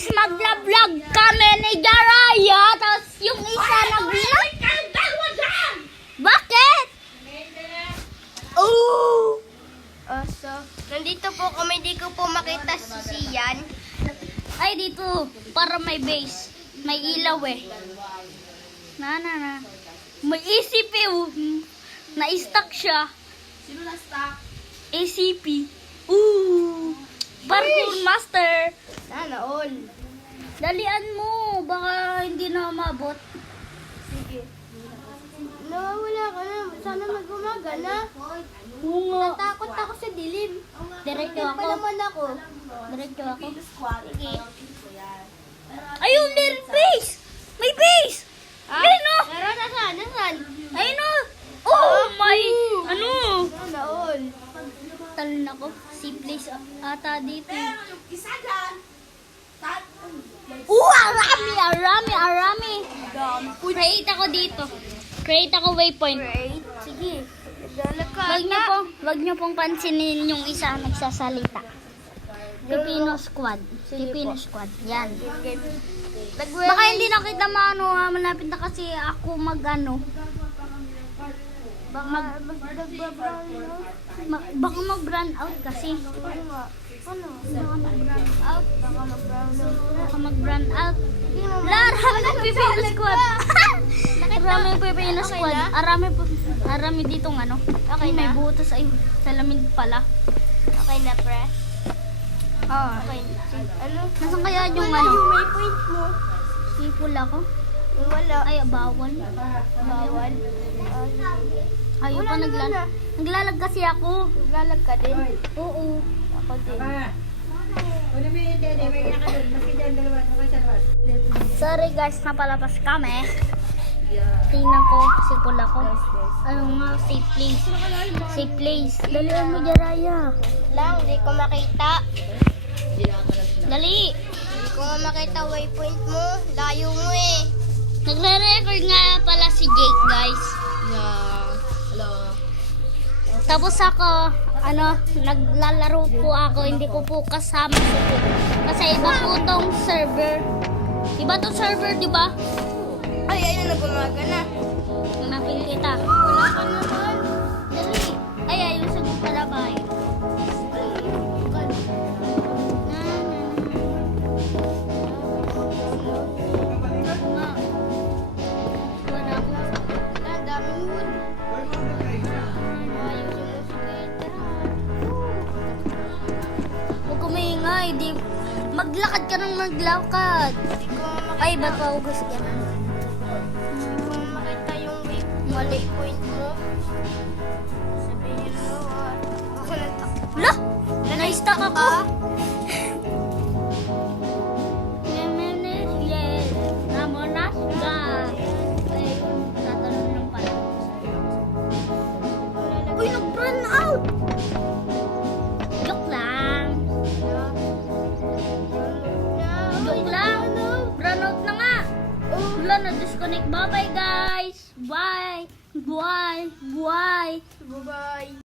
Tapos magla-vlog kami ni Jaraya. Tapos yung isa nag-vlog. Bakit? Oh! So, nandito po kami, di ko po makita si Sian. Ay, dito. Para may base. May ilaw eh. Na. May ACP oh. Na-stuck siya. Sino na-stuck? ACP. Ooh! Parkour master. Sana all. Dalian mo. Baka hindi na umabot. Sige. Nawawala ka na. Sana mag-umaga na. Oo nga. Natakot ako sa dilim. Diretso Hindi pa ako. naman ako. Diretso ako. Sige. Ayun, there base! May base! Ayun o! Tara, nasaan? Ayun o! Oh my! Ano? Sana all. Talon ako. Si place ata dito. Isa dyan. Arami! Create ako dito. Create ako waypoint. Great. Sige. Lalaka. Wag niyo pong pansinin yung isa nagsasalita. Pipino Squad. Pipino Squad. Yan. Baka hindi na kita malapit na kasi ako mag-ano. Baka mag-brand out kasi. Ano? Baka mag-brand out. Larami ng Pipino Squad. Arami ng Pipino Squad. Arami ditong ano. Okay May na? butas ay salamig pala. Okay na, pre. Ah. Okay. Ano? Nasaan kaya yung Wala ano? yung waypoint mo. Sipul ako. Wala. Ay, bawal. Bawal. Ayun Wala pa, naman na. naglalag kasi ako. Naglalag ka din. Oo. Ako din. Sorry guys, napalapas kami. Tingnan ko, sipul ako. Ano nga, safe place. Safe place. Dalihan mo, Jaraya. Lang, hindi ko makita. Dali. Hindi ko nga makita waypoint mo. Layo mo eh. Nagre-record nga pala si Jake, guys. Hello. Tapos ako, naglalaro po ako. Hindi ko po kasama si Jake. Kasi iba po tong server. Iba tong server, di ba? Ay, ayun na, gumaga na. Hanapin kita. Wala ka naman. Dali. Ay, ayun sa palabay. Wala ko. Wala, daming wood. Ayos yung musket. Huwag kumingay. Maglakad ka ng maglakad. Hindi ko nga makita. Ay, ba't paugas ka na? Hindi ko nga makita yung waypoint mo. Sabihin mo, ako natakot. Wala! Na-stuck ako. Uy, nag-run out! Joke lang. Joke lang. Run out na nga. Wala, na-disconnect. Bye-bye, guys. Bye. Bye. Bye. Bye-bye.